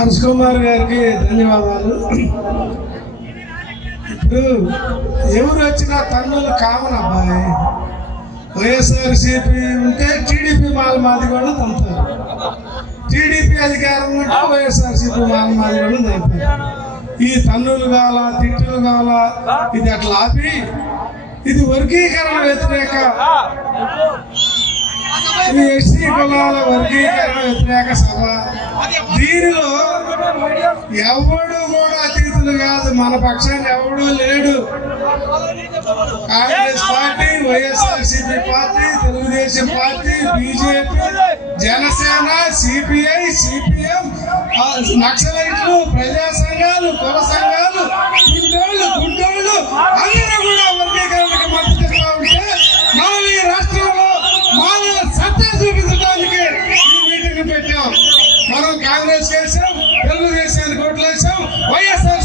హర్ష్ కుమార్ గారికి ధన్యవాదాలు. ఇప్పుడు ఎవరు వచ్చినా తన్నులు కామన్ అబ్బాయి. వైఎస్ఆర్సీపీ ఉంటే టీడీపీ మాది కూడా తంతారు, టీడీపీ అధికారం ఉంటే వైఎస్ఆర్సీపీ మాది కూడా తంతారు. ఈ తన్నులు కావాలా, తిట్టులు కావాలా, ఇది అట్లా ఆపి ఇది వర్గీకరణ వ్యతిరేక, ఇది ఎస్సీ కులాల వర్గీకరణ వ్యతిరేక సభ. దీనిలో ఎవడు కూడా అతిథులు కాదు, మన పక్షాన్ని ఎవడూ లేడు. Congress party, YSRCP party, Telugu Desam party, BJP, Janasena, CPI, CPM, నక్సలైట్లు, ప్రజా సంఘాలు, కుల సంఘాలు, గుంటోళ్ళు అందరూ కూడా వర్గీకరణకు మద్దతు ఇస్తా ఉంటే మనం ఈ రాష్ట్రంలో మానవ సత్తా చూపించడానికి ఈ మీటింగ్ పెట్టాం. మనం కాంగ్రెస్ వేసాం, తెలుగుదేశానికి ఓట్లు వేసాం, వైఎస్ఆర్